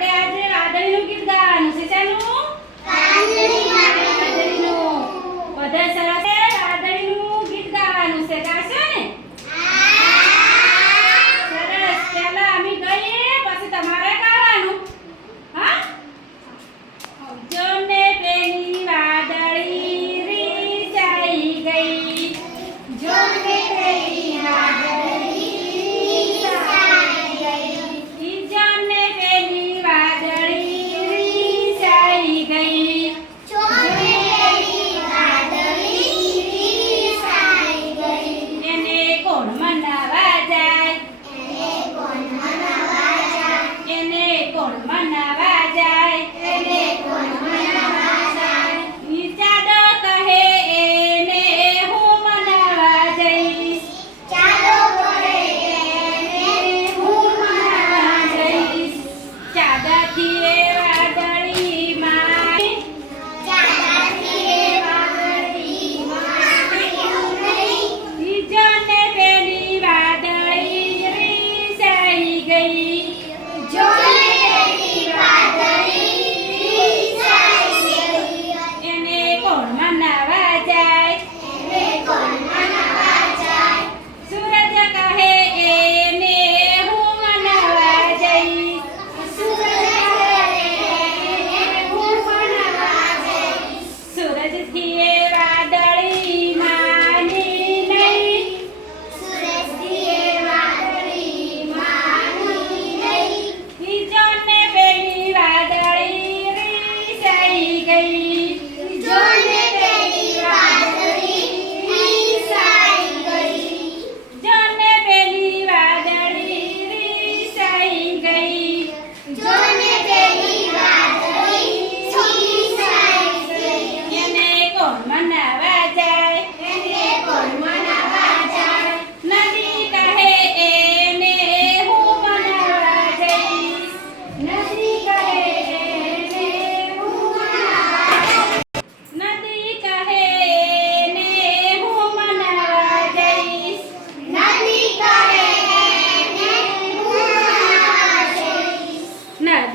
આપણે આજે વાદળીનું ગીત ગાવાનું છે શાનું? વાદળીનું.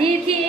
ที่